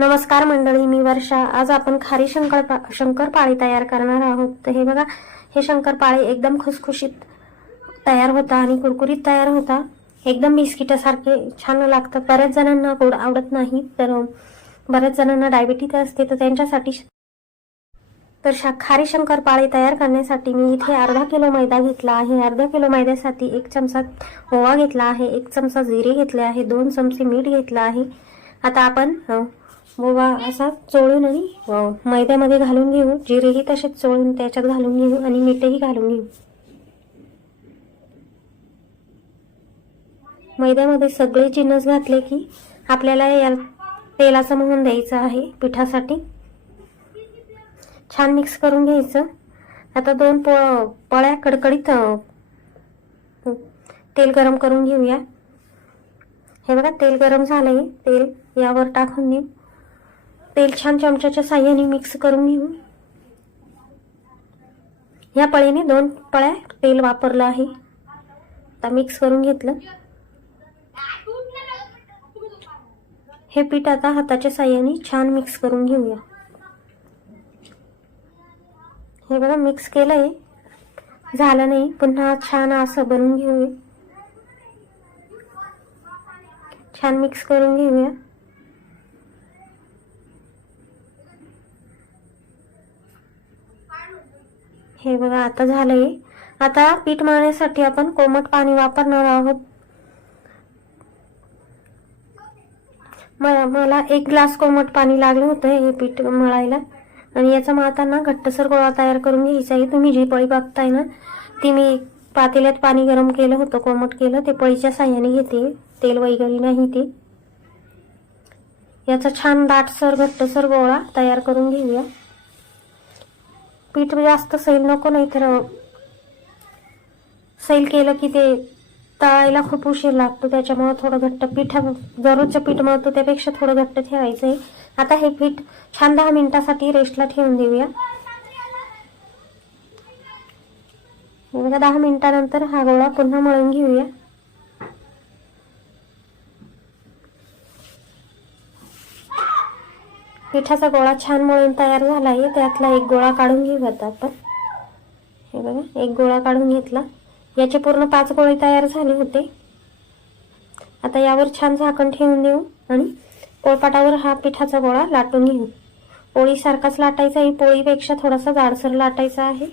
नमस्कार मंडळी मी वर्षा. आज आपण खारी शंकर शंकरपाळी तयार करणार आहोत. तर हे बघा हे शंकरपाळी एकदम खुसखुशीत तयार होता आणि कुरकुरीत तयार होता. एकदम बिस्किटासारखे छान लागतं. बऱ्याच जणांना गोड आवडत नाही तर बऱ्याच जणांना डायबिटीज असते तर त्यांच्यासाठी तर शा खारी शंकरपाळी तयार करण्यासाठी मी इथे अर्धा किलो मैदा घेतला आहे. अर्धा किलो मैद्यासाठी एक चमचा ओवा घेतला आहे एक चमचा जिरे घेतले आहे दोन चमचे मीठ घेतलं आहे. आता आपण ओवा असा चोळून आणि मैद्यामध्ये घालून घेऊ. जिरेही तसेच चोळून त्याच्यात घालून घेऊ आणि मीठही घालून घेऊ. मैद्यामध्ये सगळे जिन्नस घातले की आपल्याला या तेलाचं मोहन द्यायचं आहे पिठासाठी. छान मिक्स करून घ्यायचं. आता दोन प पळ्या कडकडीत तेल गरम करून घेऊया. हे बघा तेल गरम झालंय. तेल यावर टाकून देऊ. तेल छान चमच्याच्या साह्याने मिक्स करून घेऊ. या पळ्याने दोन पळ्या तेल वापरलं आहे. आता मिक्स करून घेतलं. हे पीठ आता हाताच्या साह्याने छान मिक्स करून घेऊया. हे बघा मिक्स केलंय. झालं नाही पुन्हा छान असं बनवून घेऊया. छान मिक्स करून घेऊया. हे बघा आता झालंय. आता पीठ मळण्यासाठी आपण कोमट पाणी वापरणार आहोत. मला मला एक ग्लास कोमट पाणी लागलं होतं हे पीठ मळायला. आणि याचा मळताना घट्टसर गोळा तयार करून घ्यायचा आहे. तुम्ही जी पळी बघताय ना ती मी पातेल्यात पाणी गरम केलं होतं कोमट केलं. ते पळीच्या साह्याने घेते. तेल वगैरे नाही ते. याचा छान दाटसर घट्टसर गोळा तयार करून घेऊया. पीठ म्हणजे जास्त सैल नको नाही तर सैल केलं की ते तळायला खूप उशीर लागतो. त्याच्यामुळं थोडं घट्ट पीठ दररोजचं पीठ मळतो त्यापेक्षा थोडं घट्ट ठेवायचं आहे आता हे पीठ छान दहा मिनिटासाठी रेस्टला ठेवून देऊया. दहा मिनिटानंतर हा गोळा पुन्हा मळून घेऊया. पिठाचा गोळा छान मळून तयार झाला आहे त्यातला एक गोळा काढून घेऊ आता आपण. हे बघा एक गोळा काढून घेतला. याचे पूर्ण पाच गोळे तयार झाले होते. आता यावर छान झाकण ठेवून देऊ आणि पोळपाटावर हा पिठाचा गोळा लाटून घेऊ. पोळीसारखाच लाटायचा आहे. पोळीपेक्षा थोडासा जाडसर लाटायचा आहे.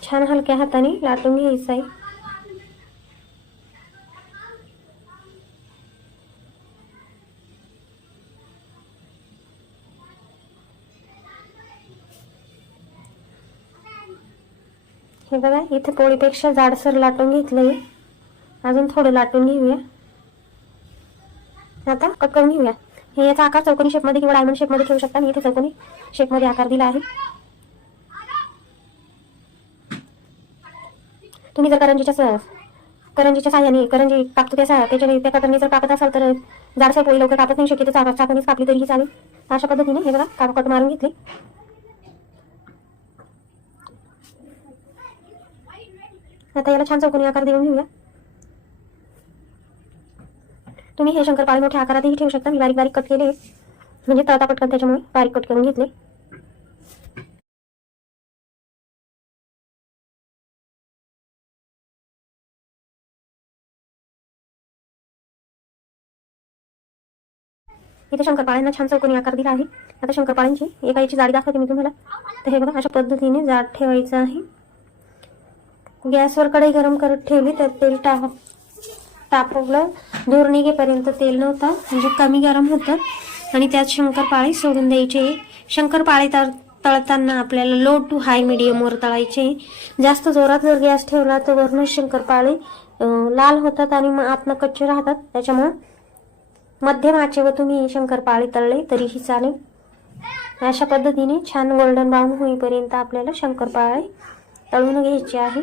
छान हलक्या हाताने लाटून घ्यायचा आहे. हे बघा इथे पोळीपेक्षा जाडसर लाटून घेतलंय. अजून थोडं लाटून घेऊया. आता कट करून घेऊया. हे याचा आकार चौकोनी शेपमध्ये किंवा डायमंड शेपमध्ये ठेवू शकता. मी इथे चौकोनी शेपमध्ये आकार दिला आहे. तुम्ही जर करंजीच्या करंजीच्या साह्याने करंजी कापतो त्या सा- त्याच्या त्या कटरने जर कापत असाल तर जाडसर पोळी लवकर कापत नाही शक्यतो चाक कापली तरीही चालेल. अशा पद्धतीने हे बघा काप कट मारून घेतले. आता याला छान चौकोनी आकार देऊन घेऊया. तुम्ही हे शंकरपाळे मोठ्या आकारातही ठेवू शकता. मी बारीक बारीक कट केले. म्हणजे तळता पटकन त्याच्यामुळे बारीक कट करून घेतले. इथे शंकरपाळ्यांना छान चौकोनी आकार दिला आहे. आता शंकरपाळ्यांची एका याची जाडी दाखवते मी तुम्हाला. तर हे बघा अशा पद्धतीने जाड ठेवायचं आहे. गॅसवर कढई गरम करत ठेवली तर तेल टाक तापवलं दूर निघेपर्यंत तेल नव्हतं म्हणजे कमी गरम होतं. आणि त्यात शंकरपाळी सोडून द्यायचे. शंकरपाळे तर तळताना आपल्याला लो टू हाय मिडियमवर तळायचे. जास्त जोरात जर गॅस ठेवला तर वरून शंकरपाळे लाल होतात आणि मग आतनं कच्चे राहतात. त्याच्यामुळं मध्यम आचेवर तुम्ही शंकरपाळी तळले तरीही चालेल. अशा पद्धतीने छान गोल्डन ब्राऊन होईपर्यंत आपल्याला शंकरपाळे तळून घ्यायचे आहे.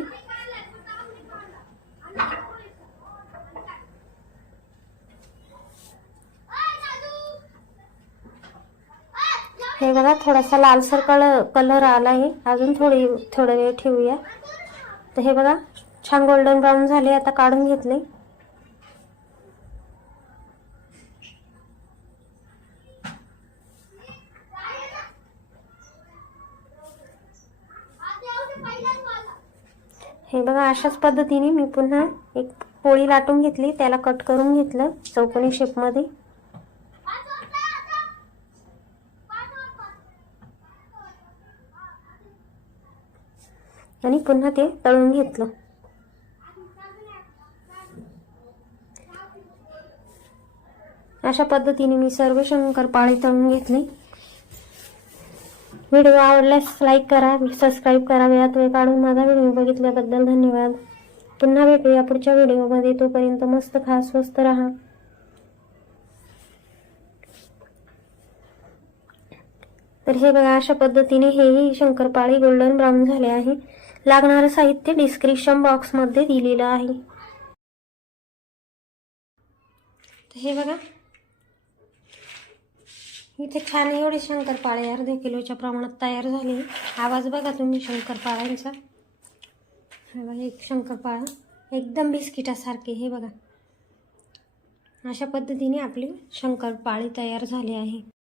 हे बघा थोडासा लालसर कळ कलर आला आहे अजून थोडी थोडा वेळ ठेवूया. तर हे बघा छान गोल्डन ब्राऊन झाले आता काढून घेतले. हे बघा अशाच पद्धतीने मी पुन्हा एक पोळी लाटून घेतली त्याला कट करून घेतलं चौकोनी शेपमध्ये आणि पुन्हा ते तळून घेतलं. अशा पद्धतीने मी सर्व शंकरपाळी तळून घेतली. व्हिडिओ आवडल्यास लाईक करा सबस्क्राईब करा वेळात वेळ काढून माझा व्हिडिओ बघितल्याबद्दल धन्यवाद. पुन्हा भेटूया पुढच्या व्हिडिओमध्ये. तोपर्यंत मस्त खा स्वस्त राहा. तर हे बघा अशा पद्धतीने हेही शंकरपाळी गोल्डन ब्राऊन झाले आहे. लागणारं साहित्य डिस्क्रिप्शन बॉक्समध्ये दिलेलं आहे. तर हे बघा. इथे छान एवढे शंकरपाळे अर्ध्या किलोच्या प्रमाणात तयार झाले. आवाज बघा तुम्ही शंकरपाळ्यांचा हे बघा एक शंकरपाळा. एकदम बिस्किटासारखे हे बघा. अशा पद्धतीने आपली शंकरपाळी तयार झाली आहे.